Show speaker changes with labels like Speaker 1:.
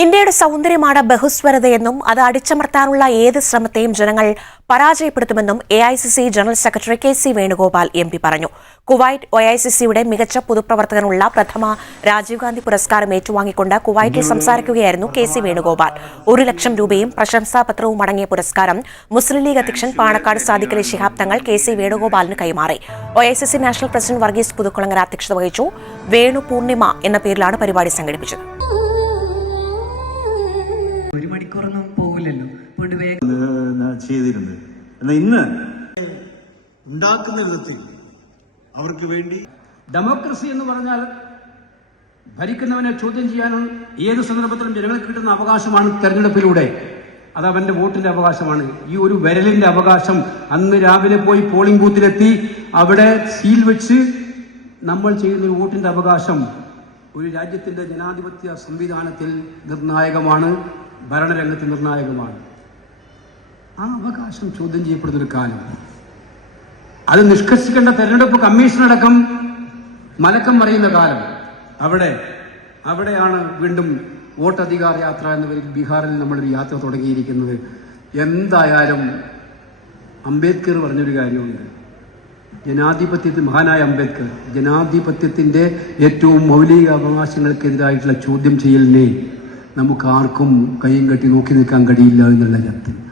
Speaker 1: ഇന്ത്യയുടെ സൗന്ദര്യമാണ് ബഹുസ്വരതയെന്നും അത് അടിച്ചമർത്താനുള്ള ഏത് ശ്രമത്തെയും ജനങ്ങൾ പരാജയപ്പെടുത്തുമെന്നും A I C C general secretary K C Venugopal M P പറഞ്ഞു. കുവൈറ്റ് ഒ ഐ സി സിയുടെ മികച്ച പൊതുപ്രവർത്തകനുള്ള പ്രഥമ രാജീവ് ഗാന്ധി പുരസ്കാരം ഏറ്റുവാങ്ങിക്കൊണ്ട് കുവൈറ്റിൽ സംസാരിക്കുകയായിരുന്നു കെ സി വേണുഗോപാൽ. ഒരു ലക്ഷം രൂപയും പ്രശംസാപത്രവും അടങ്ങിയ പുരസ്കാരം മുസ്ലിം ലീഗ് അധ്യക്ഷൻ പാണക്കാട് സാദിഖലി ശിഹാബ് തങ്ങൾ കെ സി വേണുഗോപാലിന് കൈമാറി. O I C C national president Varghese Puthukulangara അധ്യക്ഷത വഹിച്ചു. വേണു പൂർണിമ എന്ന പേരിലാണ് പരിപാടി സംഘടിപ്പിച്ചത്.
Speaker 2: ചെയ്തിരുന്നത്. എന്നാൽ ഇന്ന്
Speaker 3: ഉണ്ടാക്കുന്ന വിധത്തിൽ അവർക്ക് വേണ്ടി
Speaker 4: ഡെമോക്രസി എന്ന് പറഞ്ഞാൽ ഭരിക്കുന്നവനെ ചോദ്യം ചെയ്യാനും ഏത് സന്ദർഭത്തിലും ജനങ്ങൾക്ക് കിട്ടുന്ന അവകാശമാണ് തെരഞ്ഞെടുപ്പിലൂടെ. അത് അവന്റെ വോട്ടിന്റെ അവകാശമാണ്. ഈ ഒരു വിരലിന്റെ അവകാശം അന്ന് രാവിലെ പോയി പോളിംഗ് ബൂത്തിലെത്തി അവിടെ സീൽ വെച്ച് നമ്മൾ ചെയ്യുന്ന ഒരു വോട്ടിന്റെ അവകാശം ഒരു രാജ്യത്തിന്റെ ജനാധിപത്യ സംവിധാനത്തിൽ നിർണായകമാണ് ഭരണരംഗത്ത് നിർണായകമാണ്. ആ അവകാശം ചോദ്യം ചെയ്യപ്പെടുന്ന ഒരു കാലം. അത് നിഷ്കർഷിക്കേണ്ട തെരഞ്ഞെടുപ്പ് കമ്മീഷനടക്കം മലക്കം പറയുന്ന കാലം. അവിടെ അവിടെയാണ് വീണ്ടും വോട്ടധികാര യാത്ര എന്ന പേരിൽ ബീഹാറിൽ നമ്മളൊരു യാത്ര തുടങ്ങിയിരിക്കുന്നത്. എന്തായാലും അംബേദ്കർ പറഞ്ഞൊരു കാര്യമുണ്ട്. ജനാധിപത്യത്തിൽ മഹാനായ അംബേദ്കർ ജനാധിപത്യത്തിന്റെ ഏറ്റവും മൗലിക അവകാശങ്ങൾക്കെതിരായിട്ടുള്ള ചോദ്യം ചെയ്യലിനെ നമുക്ക് ആർക്കും കൈയും കെട്ടി നോക്കി നിൽക്കാൻ കഴിയില്ല എന്നുള്ള അർത്ഥം